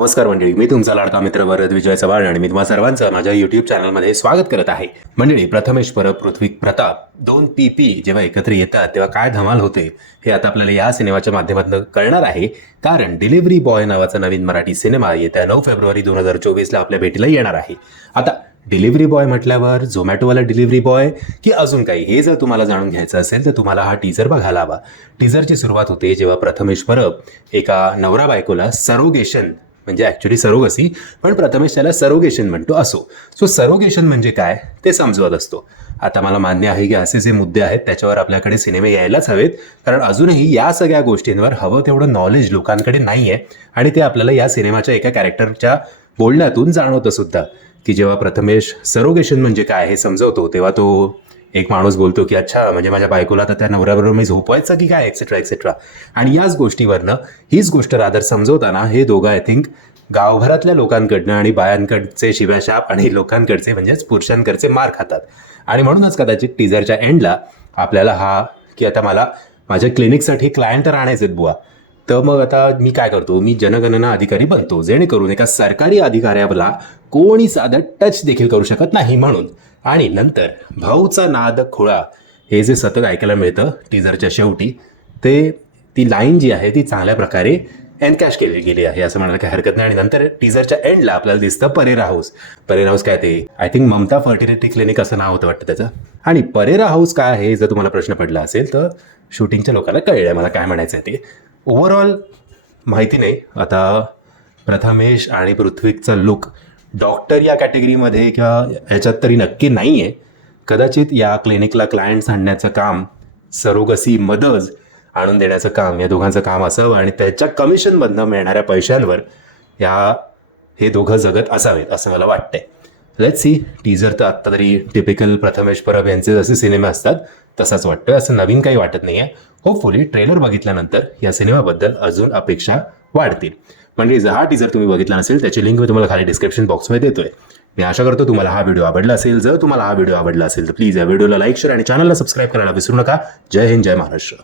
नमस्कार मंडळी मी तुमचा लाडका मित्र भरत विजय चव्हाण आणि मी तुम्हा सर्वांचं माझ्या युट्यूब चॅनलमध्ये स्वागत करत आहे. मंडळी प्रथमेश परब पृथ्वी प्रताप दोन पी पी जेव्हा एकत्र येतात तेव्हा काय धमाल होते हे आता आपल्याला या सिनेमाच्या माध्यमातून कळणार आहे. कारण डिलिव्हरी बॉय नावाचा नवीन मराठी सिनेमा येत्या नऊ फेब्रुवारी दोन हजार चोवीसला आपल्या भेटीला येणार आहे. आता डिलिव्हरी बॉय म्हटल्यावर झोमॅटोवाला डिलिव्हरी बॉय की अजून काही हे जर तुम्हाला जाणून घ्यायचं असेल तर तुम्हाला हा टीझर बघायला हवा. टीझरची सुरुवात होते जेव्हा प्रथमेश परब एका नवरा बायकोला सरोगेशन म्हणजे ॲक्च्युली सरोगसी पण प्रथमेश त्याला सरोगेशन म्हणतो असो. सो सरोगेशन म्हणजे काय? ते समजवत असतो. आता मला मान्य आहे की असे जे मुद्दे आहेत त्याच्यावर आपल्याकडे सिनेमे यायलाच हवेत कारण अजूनही या सगळ्या गोष्टींवर हवं तेवढं नॉलेज लोकांकडे नाही आहे आणि ते आपल्याला या सिनेमाच्या एका कॅरेक्टरच्या बोलण्यातून जाणवतं सुद्धा की जेव्हा प्रथमेश सरोगेशन म्हणजे काय हे समजवतो तेव्हा तो एक माणूस बोलतो की अच्छा म्हणजे माझ्या बायकोला तर त्या नवऱ्याबरोबर मी झोपवायचं की काय एक्सेट्रा एक्सेट्रा आणि याच गोष्टीवरनं हीच गोष्ट रादर समजवताना हे दोघं आय थिंक गावभरातल्या लोकांकडनं आणि बायांकडचे शिव्याशाप आणि लोकांकडचे म्हणजेच पुरुषांकडचे मार खातात. आणि म्हणूनच कदाचित टीजरच्या एंडला आपल्याला हा की आता मला माझ्या क्लिनिकसाठी क्लायंट तर आणायचे आहेत बुवा. तर मग आता मी काय करतो? मी जनगणना अधिकारी बनतो जेणेकरून एका सरकारी अधिकाऱ्याला कोणी साधं टच देखील करू शकत नाही म्हणून. आणि नंतर भाऊचा नाद खोळा हे जे सतत ऐकायला मिळतं टीजरच्या शेवटी ते ती लाईन जी आहे ती चांगल्या प्रकारे एनकॅश केली गेली आहे असं म्हणायला काही हरकत नाही. आणि नंतर टीजरच्या एंडला आपल्याला दिसतं परेरा हाऊस परेरा हाऊस काय ते? I think Mamta fertility clinic असं नाव होतं वाटतं त्याचं. आणि परेरा हाऊस काय आहे? जर तुम्हाला प्रश्न पडला असेल तर शूटिंगच्या लोकांना कळलं मला काय म्हणायचं आहे ते. ओव्हरऑल माहिती नाही. आता प्रथमेश आणि पृथ्वीचा लुक डॉक्टर या कॅटेगरीमध्ये किंवा ह्याच्यात तरी नक्की नाही आहे कदाचित या क्लिनिकला क्लायंट्स आणण्याचं काम सरोगसी मदज आणून देण्याचं काम या दोघांचं काम असावं आणि त्याच्या कमिशनमधनं मिळणाऱ्या पैशांवर या हे दोघं जगत असावेत असं मला वाटतंय. लेट सी टीजर तर आत्ता तरी टिपिकल प्रथमेश परब यांचे जसे सिनेमे असतात तसाच वाटतोय. असं नवीन काही वाटत नाही आहे होपफुली ट्रेलर बघितल्यानंतर या सिनेमाबद्दल अजून अपेक्षा वाढतील. म्हणजे जर हा टीजर तुम्ही बघितला नसेल त्याची लिंक मी तुम्हाला खाली डिस्क्रिप्शन बॉक्समध्ये देतोय. मी आशा करतो तुम्हाला हा व्हिडिओ आवडला असेल. जर तुम्हाला हा व्हिडिओ आवडला असेल तर प्लीज या व्हिडिओला लाईक शेअर आणि चॅनलला सबस्क्राईब करायला विसरू नका. जय हिंद जय महाराष्ट्र.